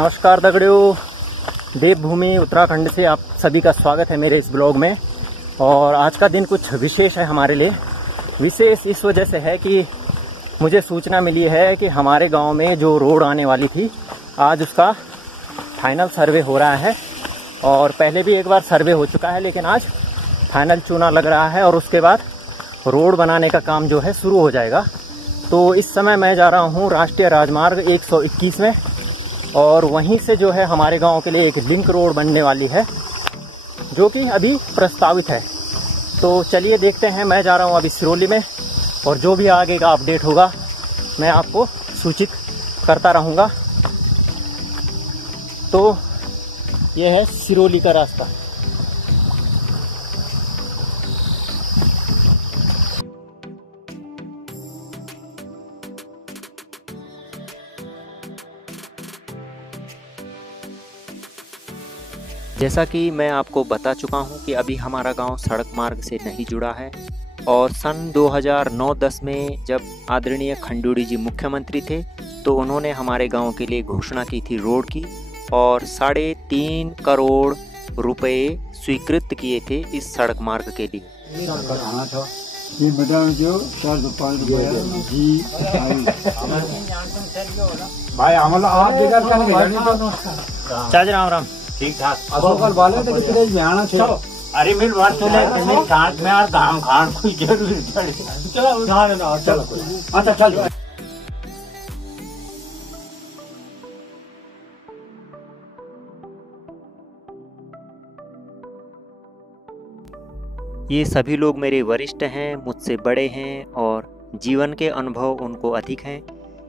नमस्कार दगड़ियों, देवभूमि उत्तराखंड से आप सभी का स्वागत है मेरे इस ब्लॉग में। और आज का दिन कुछ विशेष है हमारे लिए। विशेष इस वजह से है कि मुझे सूचना मिली है कि हमारे गांव में जो रोड आने वाली थी, आज उसका फाइनल सर्वे हो रहा है। और पहले भी एक बार सर्वे हो चुका है, लेकिन आज फाइनल चुना लग रहा है और उसके बाद रोड बनाने का काम जो है शुरू हो जाएगा। तो इस समय मैं जा रहा हूँ राष्ट्रीय राजमार्ग 121 में, और वहीं से जो है हमारे गांव के लिए एक लिंक रोड बनने वाली है जो कि अभी प्रस्तावित है। तो चलिए देखते हैं। मैं जा रहा हूं अभी सिरोली में, और जो भी आगे का अपडेट होगा मैं आपको सूचित करता रहूंगा। तो यह है सिरोली का रास्ता। जैसा कि मैं आपको बता चुका हूं कि अभी हमारा गांव सड़क मार्ग से नहीं जुड़ा है, और सन 2009-10 में जब आदरणीय खंडूड़ी जी मुख्यमंत्री थे तो उन्होंने हमारे गांव के लिए घोषणा की थी रोड की, और 3.5 करोड़ रुपए स्वीकृत किए थे इस सड़क मार्ग के लिए। राम राम। ठीक ठाक अशोकल वाले तो कितने बिहाना छे। अरे मिल बात तो ले मिल काट में और धाम खान कोई जरूरी चल। चलो ना चलो अच्छा चल। ये सभी लोग मेरे वरिष्ठ हैं, मुझसे बड़े हैं और जीवन के अनुभव उनको अधिक हैं,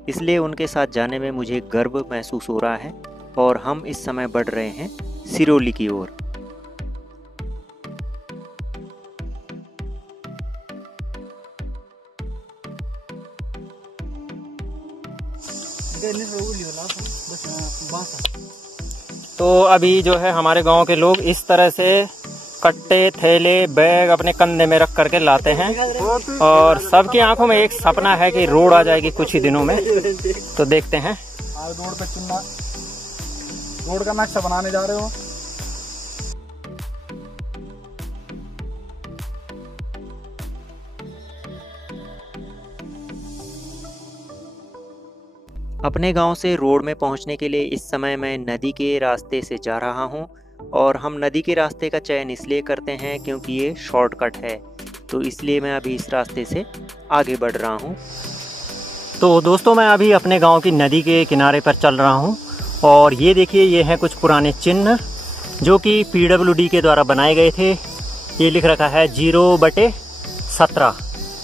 इसलिए उनके साथ जाने में मुझे गर्व महसूस हो रहा है। और हम इस समय बढ़ रहे हैं सिरोली की ओर। तो अभी जो है हमारे गांव के लोग इस तरह से कट्टे, थैले, बैग अपने कंधे में रख करके लाते हैं, और सबकी आंखों में एक सपना है कि रोड आ जाएगी कुछ ही दिनों में। तो देखते हैं। रोड पे चिन्ह, रोड का नक्शा बनाने जा रहे हो। अपने गांव से रोड में पहुंचने के लिए इस समय मैं नदी के रास्ते से जा रहा हूं, और हम नदी के रास्ते का चयन इसलिए करते हैं क्योंकि ये शॉर्टकट है। तो इसलिए मैं अभी इस रास्ते से आगे बढ़ रहा हूं। तो दोस्तों, मैं अभी अपने गांव की नदी के किनारे पर चल रहा हूं, और ये देखिए, ये हैं कुछ पुराने चिन्ह जो कि PWD के द्वारा बनाए गए थे। ये लिख रखा है 0/17।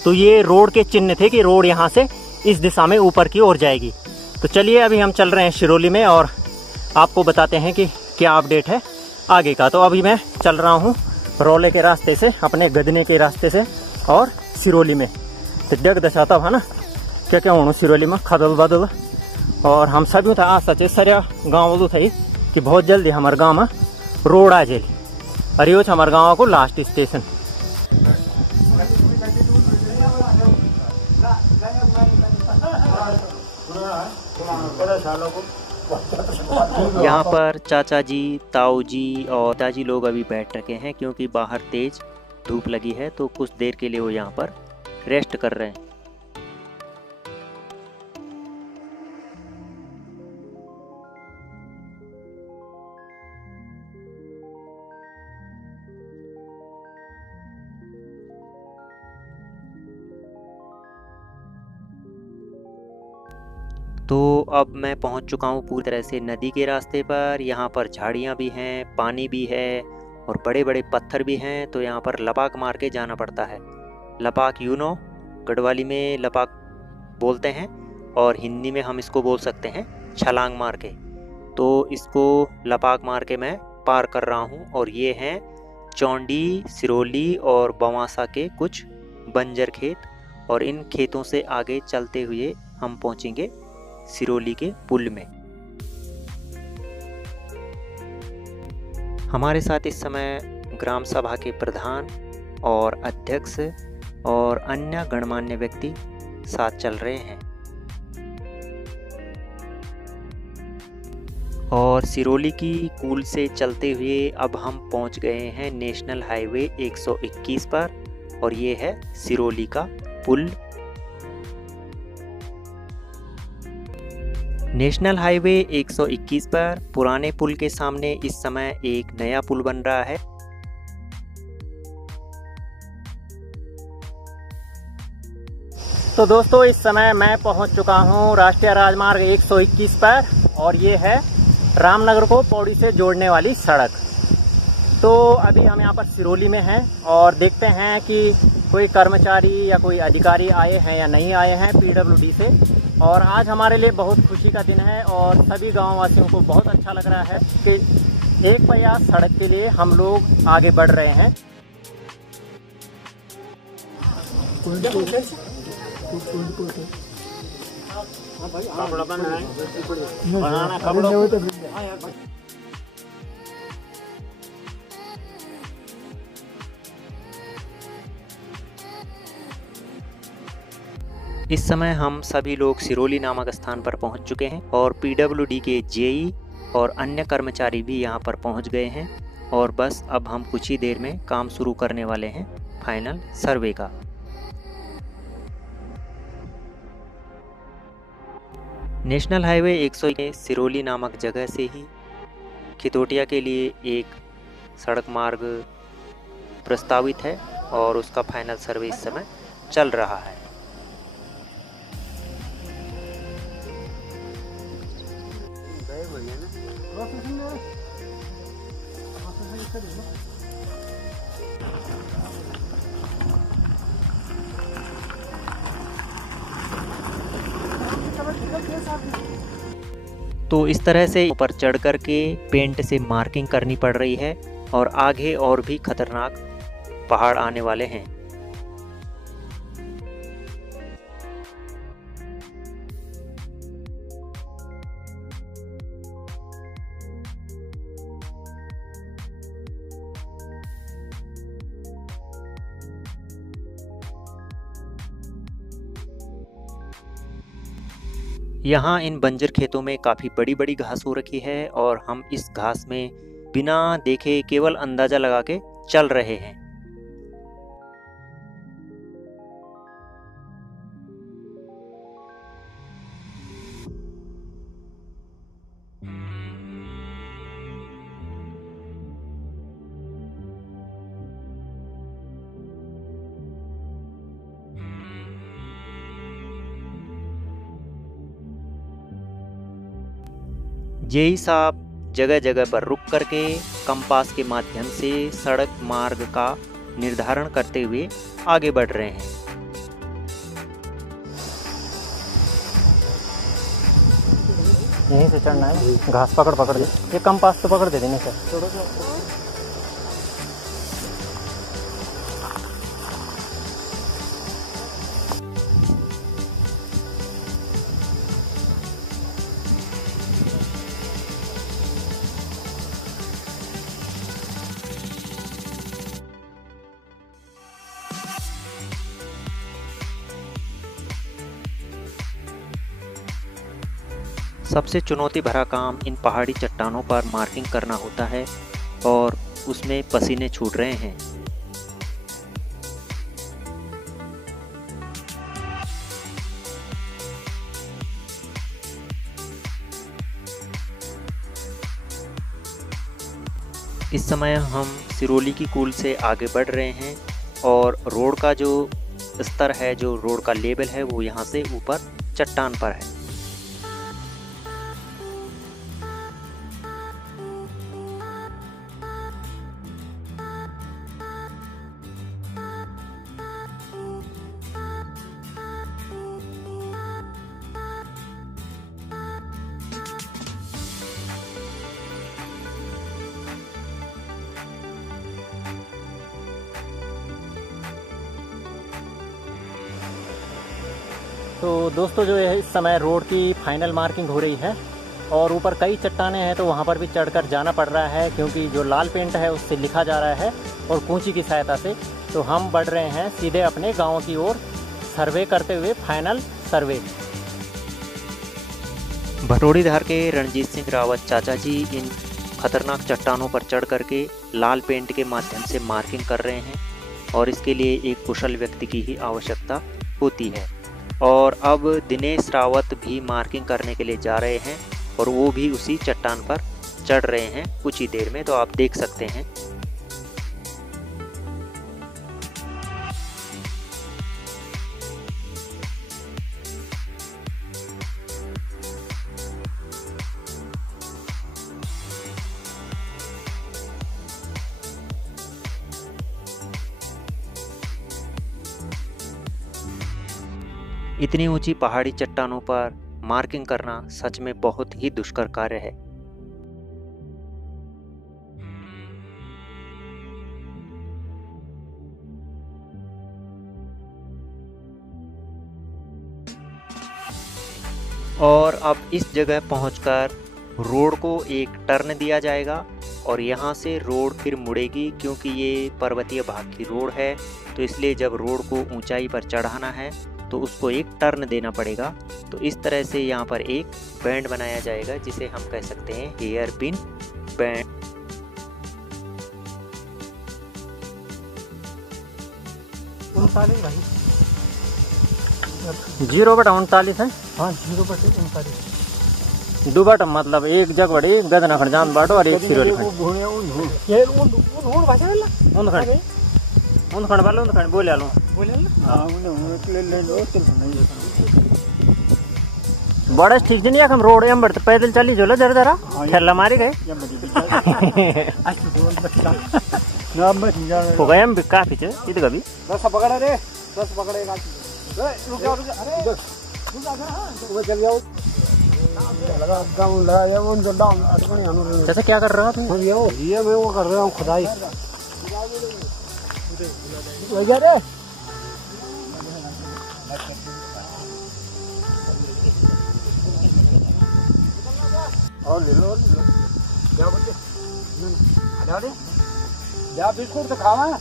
तो ये रोड के चिन्ह थे कि रोड यहाँ से इस दिशा में ऊपर की ओर जाएगी। तो चलिए अभी हम चल रहे हैं सिरोली में, और आपको बताते हैं कि क्या अपडेट है आगे का। तो अभी मैं चल रहा हूँ रोले के रास्ते से, अपने गदने के रास्ते से, और सिरोली में तो जग दशाता है ना क्या क्या होना सिरोली में खदल बदल। और हम सभी था आशा चे सारे गाँव वालों थी कि बहुत जल्दी हमारे गाँव में रोड आ जाए। और ये हमारे गाँव को लास्ट स्टेशन। यहाँ पर चाचा जी, ताऊ जी और पिताजी लोग अभी बैठ रखे हैं, क्योंकि बाहर तेज धूप लगी है, तो कुछ देर के लिए वो यहाँ पर रेस्ट कर रहे हैं। तो अब मैं पहुंच चुका हूं पूरी तरह से नदी के रास्ते पर। यहाँ पर झाड़ियाँ भी हैं, पानी भी है, और बड़े बड़े पत्थर भी हैं। तो यहाँ पर लपाक मार के जाना पड़ता है। लपाक गढ़वाली में लपाक बोलते हैं, और हिंदी में हम इसको बोल सकते हैं छलांग मार के। तो इसको लपाक मार के मैं पार कर रहा हूँ। और ये हैं चौंडी, सिरोली और बवासा के कुछ बंजर खेत, और इन खेतों से आगे चलते हुए हम पहुँचेंगे सिरोली के पुल में। हमारे साथ इस समय ग्राम सभा के प्रधान और अध्यक्ष और अन्य गणमान्य व्यक्ति साथ चल रहे हैं। और सिरोली की कूल से चलते हुए अब हम पहुंच गए हैं नेशनल हाईवे 121 पर और ये है सिरोली का पुल। नेशनल हाईवे 121 पर पुराने पुल के सामने इस समय एक नया पुल बन रहा है। तो दोस्तों इस समय मैं पहुंच चुका हूं राष्ट्रीय राजमार्ग 121 पर और ये है रामनगर को पौड़ी से जोड़ने वाली सड़क। तो अभी हम यहाँ पर सिरोली में हैं और देखते हैं कि कोई कर्मचारी या कोई अधिकारी आए हैं या नहीं आए हैं पीडब्ल्यूडी से। और आज हमारे लिए बहुत खुशी का दिन है और सभी गाँव वासियों को बहुत अच्छा लग रहा है कि एक प्रयास सड़क के लिए हम लोग आगे बढ़ रहे हैं। इस समय हम सभी लोग सिरोली नामक स्थान पर पहुंच चुके हैं और पीडब्ल्यूडी के जेई और अन्य कर्मचारी भी यहां पर पहुंच गए हैं और बस अब हम कुछ ही देर में काम शुरू करने वाले हैं फाइनल सर्वे का। नेशनल हाईवे 100 के सिरोली नामक जगह से ही खितोटिया के लिए एक सड़क मार्ग प्रस्तावित है और उसका फाइनल सर्वे इस समय चल रहा है। तो इस तरह से ऊपर चढ़ कर के पेंट से मार्किंग करनी पड़ रही है और आगे और भी खतरनाक पहाड़ आने वाले हैं। यहाँ इन बंजर खेतों में काफ़ी बड़ी बड़ी घास हो रखी है और हम इस घास में बिना देखे केवल अंदाज़ा लगा के चल रहे हैं। जेई साहब जगह जगह पर रुक करके कंपास के माध्यम से सड़क मार्ग का निर्धारण करते हुए आगे बढ़ रहे हैं। यहीं से चढ़ना है, घास पकड़ पकड़ दे, ये कंपास तो पकड़ दे देने से। सबसे चुनौती भरा काम इन पहाड़ी चट्टानों पर मार्किंग करना होता है और उसमें पसीने छूट रहे हैं। इस समय हम सिरोली की कूल से आगे बढ़ रहे हैं और रोड का जो स्तर है, जो रोड का लेवल है, वो यहाँ से ऊपर चट्टान पर है। तो दोस्तों जो है इस समय रोड की फाइनल मार्किंग हो रही है और ऊपर कई चट्टानें हैं तो वहाँ पर भी चढ़कर जाना पड़ रहा है क्योंकि जो लाल पेंट है उससे लिखा जा रहा है और कूंची की सहायता से। तो हम बढ़ रहे हैं सीधे अपने गांव की ओर सर्वे करते हुए फाइनल सर्वे। भटोड़ीधार के रणजीत सिंह रावत चाचा जी इन खतरनाक चट्टानों पर चढ़ करके लाल पेंट के माध्यम से मार्किंग कर रहे हैं और इसके लिए एक कुशल व्यक्ति की ही आवश्यकता होती है। और अब दिनेश रावत भी मार्किंग करने के लिए जा रहे हैं और वो भी उसी चट्टान पर चढ़ रहे हैं कुछ ही देर में, तो आप देख सकते हैं। इतनी ऊंची पहाड़ी चट्टानों पर मार्किंग करना सच में बहुत ही दुष्कर कार्य है। और अब इस जगह पहुंचकर रोड को एक टर्न दिया जाएगा और यहाँ से रोड फिर मुड़ेगी, क्योंकि ये पर्वतीय भाग की रोड है, तो इसलिए जब रोड को ऊंचाई पर चढ़ाना है तो उसको एक टर्न देना पड़ेगा। तो इस तरह से यहाँ पर एक बैंड बनाया जाएगा जिसे हम कह सकते हैं हेयर पिन बैंड। भाई 0/39 है। हाँ 0/39 दो बट मतलब एक जग बड़ी गदना खड़ जान बाटो और एक सिरोली खड़ बोले आलो बड़ा ठीक नहीं है। हम रोड हम बढ़ते पैदल चली जो जरा जरा खेला मारे गए हो गए हम काफी चे इधर कभी रस पकड़ा रे रस पकड़े जैसे क्या कर रहा था ये मैं वो कर रहा हूँ खुदाई और ले लो क्या बोलते क्या बिस्कुट तो खावा लोग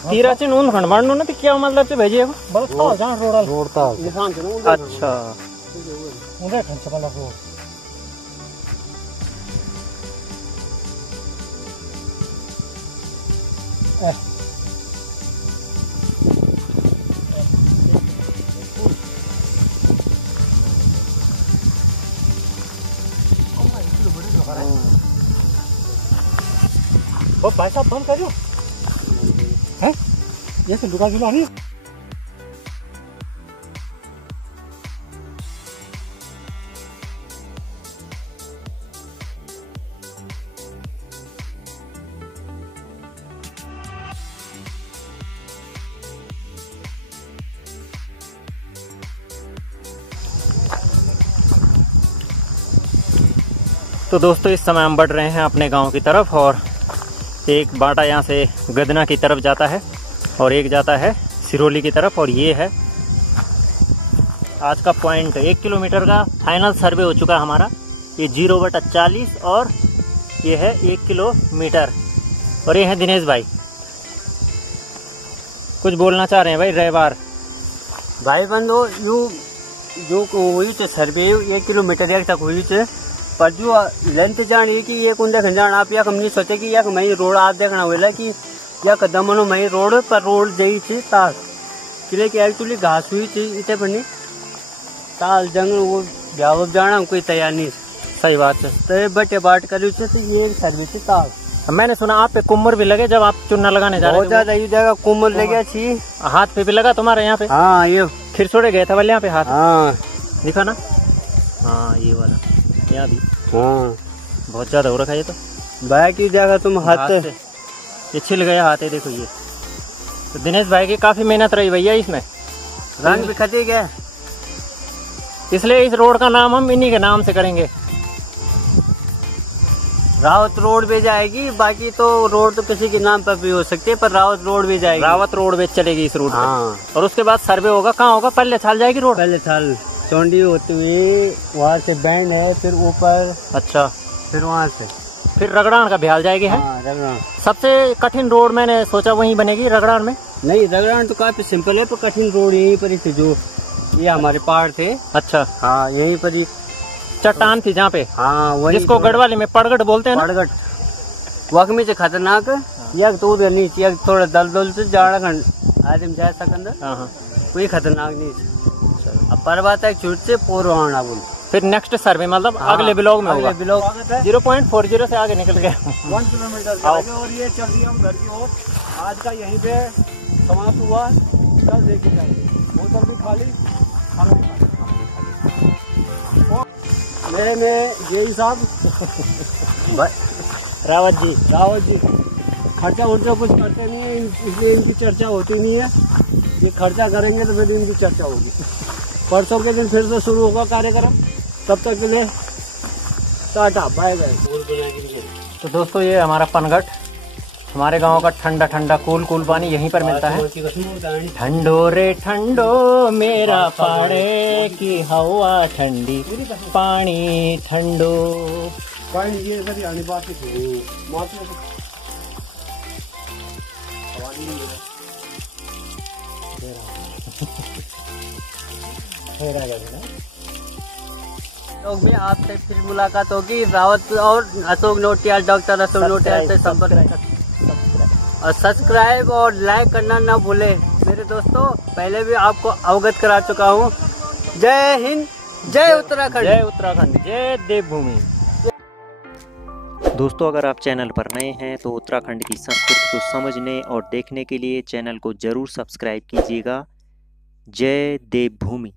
तीरा से नून खंड मारनो ना तो क्या मतलब से भेजिए रोडता अच्छा उन्हें खंड से वाला रोड भाई साहब बंद करो है ये तो दुकान चला नहीं तो दोस्तों इस समय हम बढ़ रहे हैं अपने गांव की तरफ और एक बाटा यहाँ से गदना की तरफ जाता है और एक जाता है सिरोली की तरफ। और ये है आज का पॉइंट। 1 किलोमीटर का फाइनल सर्वे हो चुका है हमारा। ये 0/40 और ये है 1 किलोमीटर। और ये है दिनेश भाई, कुछ बोलना चाह रहे हैं भाई रविवार भाई बंधु यू जो हुई थे सर्वे 1 किलोमीटर तक हुई थे, पर जो लेंथ जानी कि ये कुंडे खंजान आप या हमने सोचे कि या मई रोड आप देखना हुआ कि या कदम मई रोड पर रोड गई थी ताल किले की एक्चुअली घास हुई थी इतने बनी ताल जंगल वो ब्याह जाना कोई तैयार नहीं। सही बात है। तो बटे बाट करी तो ये सर्विस थी ताल। मैंने सुना आप पे कुम्मर भी लगे जब आप चुन्ना लगाने जा रहे थे। बहुत ज्यादा ये जगह कुम्मर लगे थी। हाथ पे भी लगा तुम्हारे यहाँ पे? हाँ ये खिरसोड़े गए थे वाले यहाँ पे हाथ। हाँ दिखा ना। हाँ ये वाला यहाँ भी। हाँ बहुत ज्यादा हो रखा है ये तो। भाई की जगह तुम हाथ से ये छिल गया हाथ है देखो ये। तो दिनेश भाई की काफी मेहनत रही भैया इसमें। रंग भी खती गया, इसलिए इस रोड का नाम हम इन्हीं के नाम से करेंगे। रावत रोड भी जाएगी, बाकी तो रोड तो किसी के नाम पर भी हो सकती है, पर रावत रोड भी जाएगी। रावत रोड भी चलेगी इस रूट हाँ। और उसके बाद सर्वे होगा। कहाँ होगा? पहले साल जाएगी रोड। पहले साल चौंडी होती हुई वहाँ से बैंड है, फिर ऊपर। अच्छा फिर वहाँ से फिर रगड़ान का भ्याल जाएगी है। हाँ, रगड़ान सबसे कठिन रोड मैंने सोचा वहीं बनेगी रगड़ान में। नहीं, रगड़ान तो काफी सिंपल है, पर कठिन रोड यहीं पर ही थे, जो ये हमारे पहाड़ थे। अच्छा, हाँ, यहीं पर ही चट्टान थी जहाँ पे, हाँ वही जिसको गढ़वाली में पड़गड़ बोलते हैं ना? पड़गट वकमी से खतरनाक यक तो उधर नीचे यक थोड़ा दलदल से जाड़ा खंड आदमी जा सकंदर। हाँ, कोई खतरनाक नहीं। अब परबात है छूट से पोरवाना बोल। फिर नेक्स्ट सर्वे मतलब अगले ब्लॉग में होगा। ब्लॉग 0.40 से आगे निकल गया। 1 किलोमीटर जाएगा और ये चल रही हम घर की ओर। आज का यहीं पे समाप्त हुआ। कल देखे जाएंगे, बोतल भी खाली, खाना भी खाली। मेरे यही साहब रावत जी खर्चा उर्चा कुछ करते नहीं है, इसलिए इनकी चर्चा होती नहीं है। ये खर्चा करेंगे तो फिर इनकी चर्चा होगी। परसों के दिन फिर से शुरू होगा कार्यक्रम। तब तक के लिए टाटा बाय बाय। तो दोस्तों ये हमारा पनघट, हमारे गांव का ठंडा ठंडा कूल पानी यहीं पर मिलता है। ठंडो रे ठंडो मेरा पाड़े की हवा ठंडी, पानी ठंडो। ये सर आने बात लोग में आपसे फिर मुलाकात होगी। रावत और अशोक नोटियाल, डॉक्टर अशोक नोटियाल से संपर्क और सब्सक्राइब और लाइक करना ना भूले मेरे दोस्तों। पहले भी आपको अवगत करा चुका हूँ। जय हिंद, जय उत्तराखंड, जय उत्तराखंड, जय देवभूमि। दोस्तों अगर आप चैनल पर नए हैं तो उत्तराखंड की संस्कृति को समझने और देखने के लिए चैनल को जरूर सब्सक्राइब कीजिएगा। जय देवभूमि।